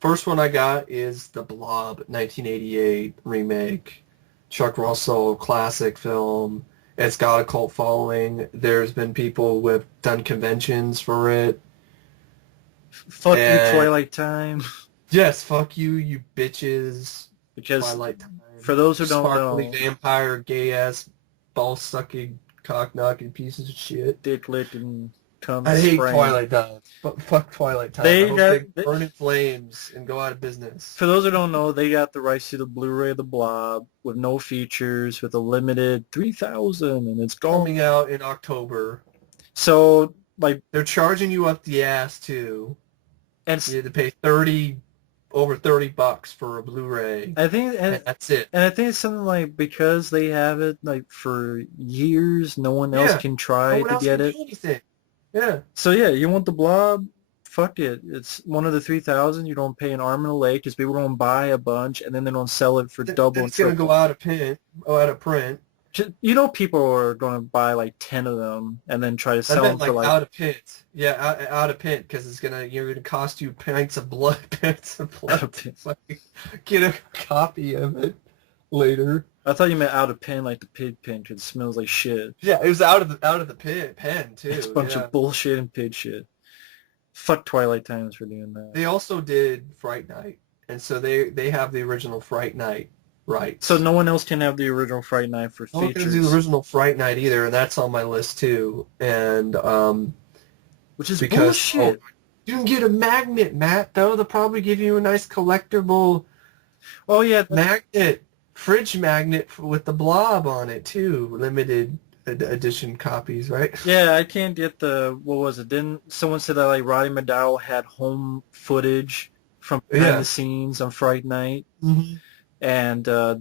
First one I got is the Blob 1988 remake. Chuck Russell, classic film. It's got a cult following. There's been people who have done conventions for it. Fuck you, And Twilight Time. yes, fuck you, you bitches. Because Twilight Time. for those who don't Sparkly know, vampire, gay ass, ball sucking, cock knocking pieces of shit. dick licking, cum I hate spraying. Twilight Time. But fuck Twilight Time. They I hope got- they burn in flames and go out of business. For those who don't know, they got the rights to the Blu-ray of the Blob with no features, with a limited 3,000, and it's gone. Coming out in October. So, like, They're charging you up the ass too. and You had to pay over $30 for a Blu-ray. I think, And that's it. and I think it's something like because they have it like for years, no one else can try No one to else get can it. do anything. Yeah. So yeah, you want the Blob? Fuck it. It's one of the 3,000. You don't pay an arm and a leg because people don't buy a bunch and then they don't sell it for double and It's gonna triple. go out of print. You know, people are going to buy like 10 of them and then try to I sell them meant for like like out of print. Yeah, out of print because you're gonna cost you pints of blood. Like, get a copy of it later. I thought you meant out of pen, like the pig pen, because it smells like shit. Yeah, it was out of the pen too. It's a bunch of bullshit and pig shit. Fuck Twilight Times for doing that. They also did Fright Night, and so they have the original Fright Night rights. So no one else can have the original Fright Night for I don't features. do the original Fright Night either, and that's on my list too. And which is because bullshit. you can get a magnet, Matt. Though they'll probably give you a nice collectible Oh yeah, magnet, fridge magnet with the Blob on it too. Limited edition copies, right? yeah. I can't get the what was it? Didn't someone said that like Roddy McDowell had home footage from behind the scenes on Fright Night, Mm-hmm. and a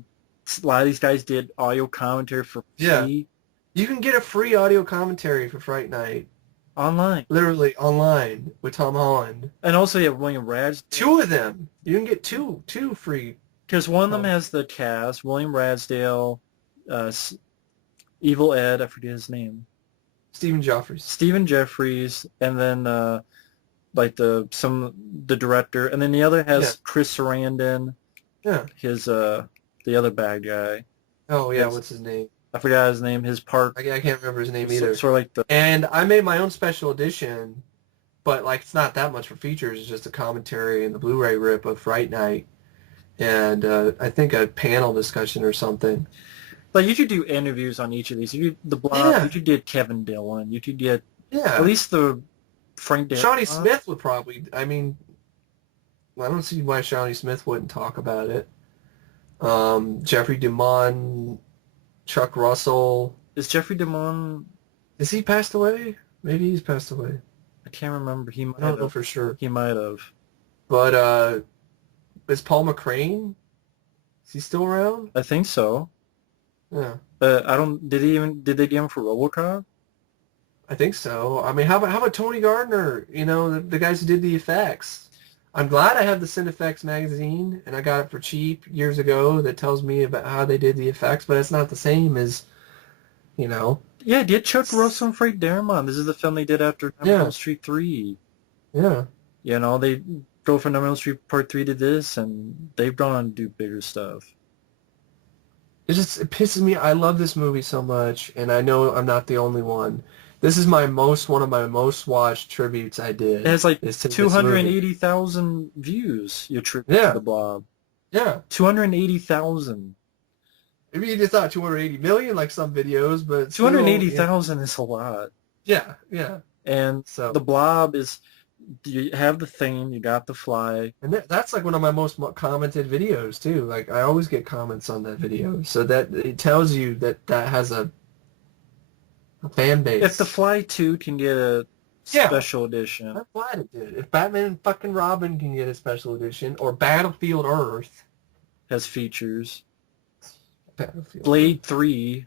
lot of these guys did audio commentary for free You can get a free audio commentary for Fright Night, online, literally online with Tom Holland. and also you have William Rads. Two of them. You can get two free. Because one of them has the cast, William Radsdale, Evil Ed, I forget his name, Stephen Joffrey. Stephen Jeffries, and then like the director, and then the other has Chris Sarandon, his the other bad guy. Oh yeah, what's his name? I forgot his name. His part. I can't remember his name either. Sort of like the. And I made my own special edition, but like it's not that much for features. It's just a commentary and the Blu-ray rip of Fright Night, and I think a panel discussion or something. Like you should do interviews on each of these. You the Blob. You did Kevin Dillon. You could get at least the Frank. Shawnee Smith would probably. I mean, I don't see why Shawnee Smith wouldn't talk about it. Jeffrey DeMond, Chuck Russell. Is Jeffrey DeMond? Is he passed away? Maybe he's passed away. I can't remember. He might I don't know for sure. He might have. But is Paul McCrane? Is he still around? I think so. Yeah. I don't. Did they get him for RoboCop? I think so. I mean, how about Tony Gardner? You know, the guys who did the effects. I'm glad I have the Cinefex magazine, and I got it for cheap years ago. That tells me about how they did the effects, but it's not the same as, you know. Yeah, did Chuck Russell and Frank Darabont. This is the film they did after Nightmare on Elm Street 3. Yeah. You know, they go from Nightmare on Elm Street Part 3 to this, and they've gone on to do bigger stuff. It pisses me. I love this movie so much, and I know I'm not the only one. This is one of my most watched tributes I did. It has like 280,000 views. Your tribute to the Blob. Yeah. 280,000. Maybe you just thought 280 million like some videos, but 280,000 is a lot. Yeah. And so the Blob is. You have the thing, you got the fly. And that's like one of my most commented videos too. Like I always get comments on that video. So that it tells you that has a fan base. If the Fly 2 can get a special edition. I'm glad it did. If Batman and fucking Robin can get a special edition, or Battlefield Earth has features. Battlefield. Blade 3,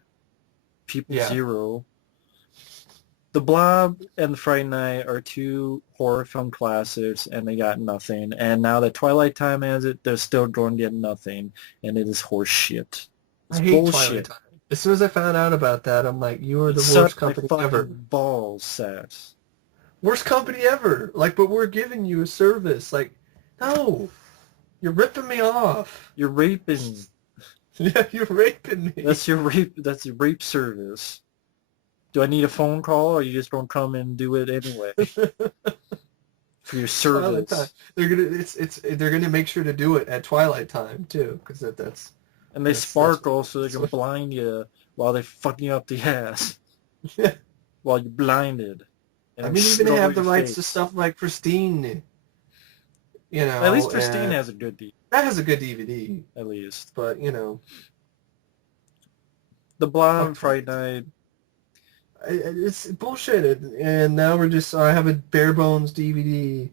People Zero. The Blob and the Fright Night are two horror film classics, and they got nothing. And now that Twilight Time has it, they're still going to get nothing, and it is horse shit. It's I hate bullshit. Twilight Time. As soon as I found out about that, I'm like, you are the worst company ever. Ball sacks. Worst company ever. Like, but we're giving you a service. Like, no. You're ripping me off. You're raping. Yeah, you're raping me. That's your rape service. Do I need a phone call, or you just don't come and do it anyway for your Twilight time. service? They're gonna make sure to do it at twilight time too, because that's And they that's sparkle so they can what- blind you while they fuck you up the ass Yeah. while you're blinded. And I then mean, shit even they all have over the your rights face. to stuff like Christine. You know, At least Christine and has a good D. that has a good DVD, At least but you know, the Blob, fuck Fright Night. it's bullshit. And now I have a bare bones DVD.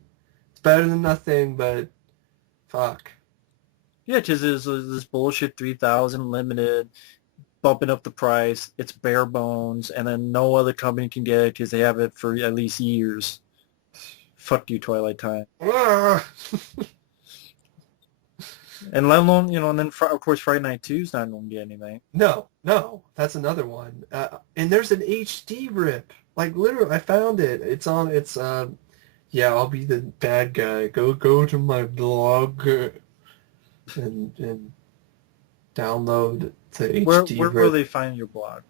It's better than nothing, but fuck. Yeah, because there's this bullshit 3,000 limited, bumping up the price. It's bare bones, and then no other company can get it because they have it for at least years. Fuck you, Twilight Time. Ah. And let alone, and then of course Friday Night 2 is not going to get anything. No, that's another one. And there's an HD rip. Like literally, I found it. Yeah, I'll be the bad guy. Go to my blog and download the HD Where rip. will they find your blog?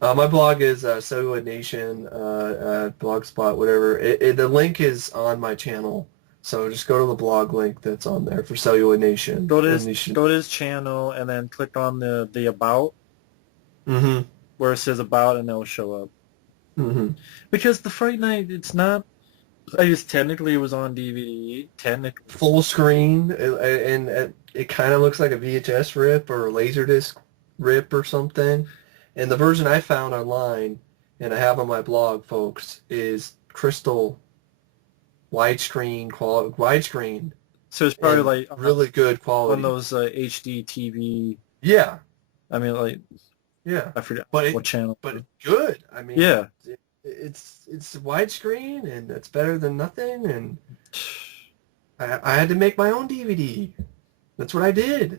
My blog is Celluloid Nation, Blogspot, whatever. The link is on my channel. So just go to the blog link that's on there for Celluloid Nation. Go to his channel and then click on the about, where it says about, and it'll show up. Because the Fright Night, it's not. I guess technically it was on DVD. Technically, full screen, and it kind of looks like a VHS rip or a Laserdisc rip or something. And the version I found online, and I have on my blog, folks, is crystal widescreen. so it's probably like really good quality. on those HD TV. Yeah, I mean, like, yeah. I forget But what channel. But it's good. I mean, Yeah. It's widescreen, and it's better than nothing. And I had to make my own DVD. That's what I did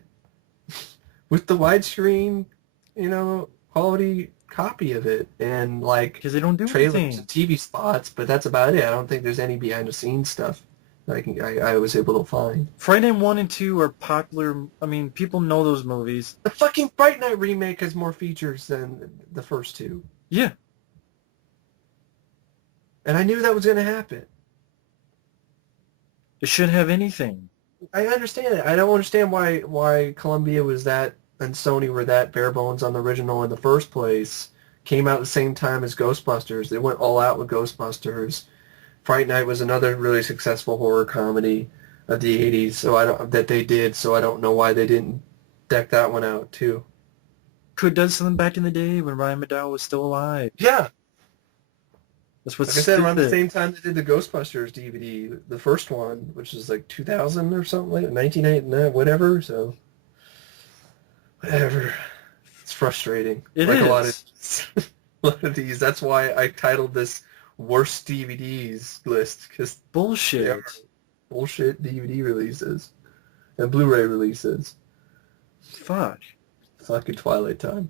with the widescreen, quality copy of it, and like Because they don't do trailers anything. and TV spots, but that's about it. I don't think there's any behind the scenes stuff that I was able to find. Friday Night 1 and 2 are popular. I mean, people know those movies. The fucking Fright Night remake has more features than the first two. Yeah. And I knew that was going to happen. It shouldn't have anything. I understand it. I don't understand why Columbia was that and Sony were that bare bones on the original in the first place. Came out at the same time as Ghostbusters. They went all out with Ghostbusters. Fright Night was another really successful horror comedy of the 80s, so I don't know why they didn't deck that one out too. Could have done something back in the day when Ryan McDowell was still alive. Yeah. That's what's Like I said, around the stupid. same time they did the Ghostbusters DVD, the first one, which is like 2000 or something like 1989, whatever, so whatever. It's frustrating. It like is. A lot of these. That's why I titled this Worst DVDs list, because they Bullshit. are bullshit DVD releases and Blu-ray releases. Fuck. Fucking Twilight Time.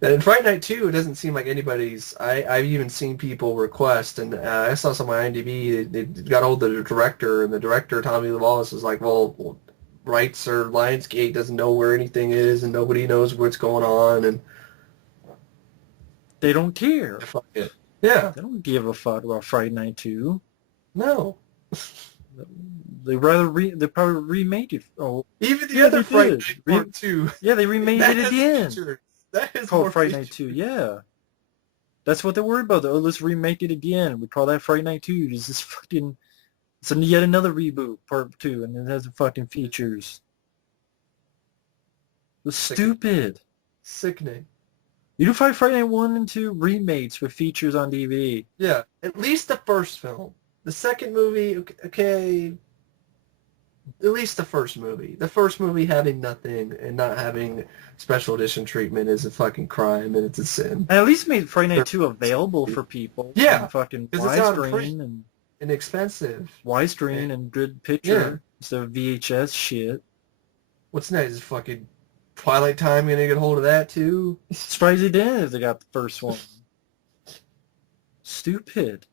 And in Fright Night 2, it doesn't seem like anybody's... I've even seen people request, and I saw some on IMDb, they got hold of the director, and the director, Tommy Lee Wallace, was like, well, rights or Lionsgate doesn't know where anything is, and nobody knows what's going on, and... They don't care. Fuck it. Yeah. They don't give a fuck about Friday Night 2. No. They probably remade it. Oh, Even the Yeah, other they Fright did. Night Part 2. yeah, they remade that it has again. features. That is Called more Friday Night features. 2, yeah. That's what they're worried about. Oh, let's remake it again. We call that Friday Night 2. It's this fucking... It's yet another reboot, Part 2, and it has the fucking features. It's stupid. Sickening. You do find Friday Night 1 and 2 remakes with features on DVD. Yeah, at least the first film. The second movie, okay, at least the first movie. The first movie having nothing and not having special edition treatment is a fucking crime, and it's a sin. And at least made Friday Night 2 available for people. Yeah, And fucking 'cause it's out of widescreen print. and Inexpensive. and good picture instead of VHS shit. What's next? Is fucking Twilight Time gonna get hold of that too? Surprised they didn't if they got the first one. Stupid.